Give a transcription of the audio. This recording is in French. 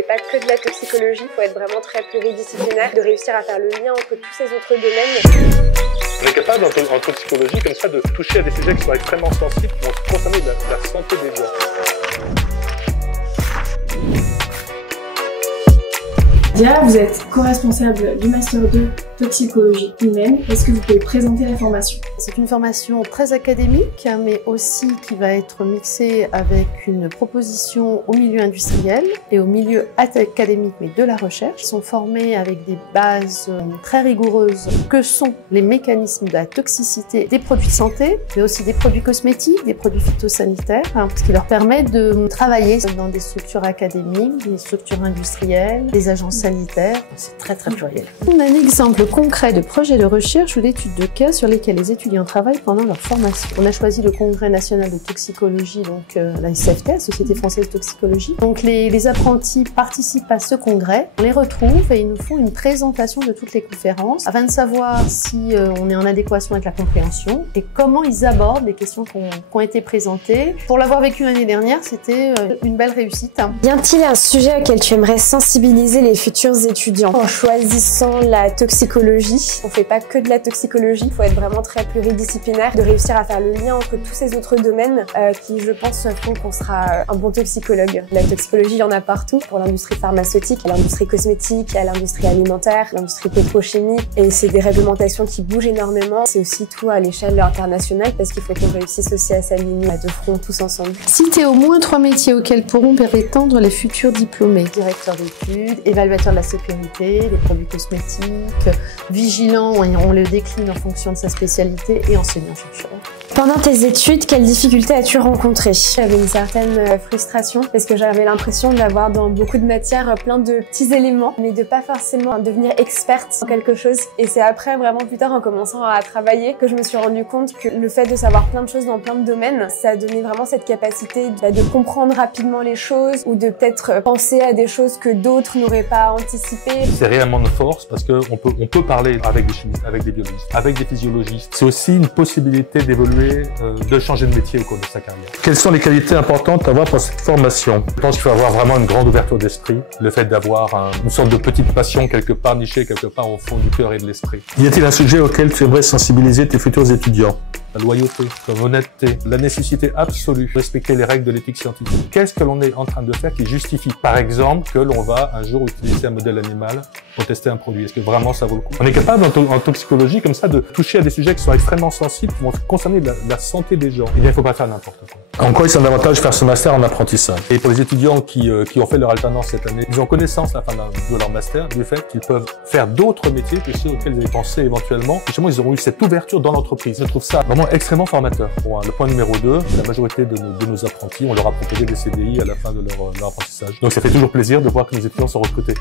fait pas que de la toxicologie, il faut être vraiment très pluridisciplinaire, de réussir à faire le lien entre tous ces autres domaines. On est capable en toxicologie comme ça de toucher à des sujets qui sont extrêmement sensibles, qui vont concerner la santé des gens. Dia, vous êtes co-responsable du Master 2 Toxicologie humaine. Est-ce que vous pouvez présenter la formation? C'est une formation très académique, mais aussi qui va être mixée avec une proposition au milieu industriel et au milieu académique, mais de la recherche. Ils sont formés avec des bases très rigoureuses que sont les mécanismes de la toxicité des produits de santé, mais aussi des produits cosmétiques, des produits phytosanitaires, ce qui leur permet de travailler dans des structures académiques, des structures industrielles, des agences sanitaires. C'est très pluriel. On a un exemple concret de projet de recherche ou d'études de cas sur lesquels les étudiants travaillent pendant leur formation. On a choisi le Congrès national de toxicologie, donc la SFT, la Société française de toxicologie. Donc les apprentis participent à ce congrès, on les retrouve et ils nous font une présentation de toutes les conférences afin de savoir si on est en adéquation avec la compréhension et comment ils abordent les questions qui ont été présentées. Pour l'avoir vécu l'année dernière, c'était une belle réussite. Y a-t-il un sujet auquel tu aimerais sensibiliser les futurs étudiants en choisissant la toxicologie? On fait pas que de la toxicologie, il faut être vraiment très pluridisciplinaire, de réussir à faire le lien entre tous ces autres domaines qui, je pense, font qu'on sera un bon toxicologue. La toxicologie, il y en a partout, pour l'industrie pharmaceutique, l'industrie cosmétique, l'industrie alimentaire, l'industrie pétrochimique, et c'est des réglementations qui bougent énormément. C'est aussi tout à l'échelle internationale parce qu'il faut qu'on réussisse aussi à s'aligner de front tous ensemble. Citez au moins 3 métiers auxquels pourront prétendre les futurs diplômés. Directeur d'études, évaluateur de la sécurité, des produits cosmétiques, vigilant, et on le décline en fonction de sa spécialité, et enseignant-chercheur. Pendant tes études, quelles difficultés as-tu rencontrées? J'avais une certaine frustration parce que j'avais l'impression d'avoir dans beaucoup de matières plein de petits éléments, mais de pas forcément devenir experte en quelque chose. Et c'est après, vraiment plus tard, en commençant à travailler, que je me suis rendu compte que le fait de savoir plein de choses dans plein de domaines, ça donnait vraiment cette capacité de comprendre rapidement les choses ou de peut-être penser à des choses que d'autres n'auraient pas anticipées. C'est réellement une force parce qu'on peut parler avec des chimistes, avec des biologistes, avec des physiologistes. C'est aussi une possibilité d'évoluer, de changer de métier au cours de sa carrière. Quelles sont les qualités importantes à avoir pour cette formation? Je pense qu'il faut avoir vraiment une grande ouverture d'esprit, le fait d'avoir une sorte de petite passion quelque part nichée, quelque part au fond du cœur et de l'esprit. Y a-t-il un sujet auquel tu aimerais sensibiliser tes futurs étudiants? La loyauté, l'honnêteté, la nécessité absolue de respecter les règles de l'éthique scientifique. Qu'est-ce que l'on est en train de faire qui justifie, par exemple, que l'on va un jour utiliser un modèle animal pour tester un produit? Est-ce que vraiment ça vaut le coup? On est capable en toxicologie comme ça de toucher à des sujets qui sont extrêmement sensibles, qui vont concerner la santé des gens. Eh bien, il ne faut pas faire n'importe quoi. En quoi il semble avantage de faire ce master en apprentissage? Et pour les étudiants qui ont fait leur alternance cette année, ils ont connaissance à la fin de leur master du fait qu'ils peuvent faire d'autres métiers que ceux auxquels ils avaient pensé éventuellement. Justement, ils auront eu cette ouverture dans l'entreprise. Je trouve ça vraiment extrêmement formateur. Bon, le point numéro 2, la majorité de nos apprentis, on leur a proposé des CDI à la fin de leur apprentissage. Donc ça fait toujours plaisir de voir que nos étudiants sont recrutés.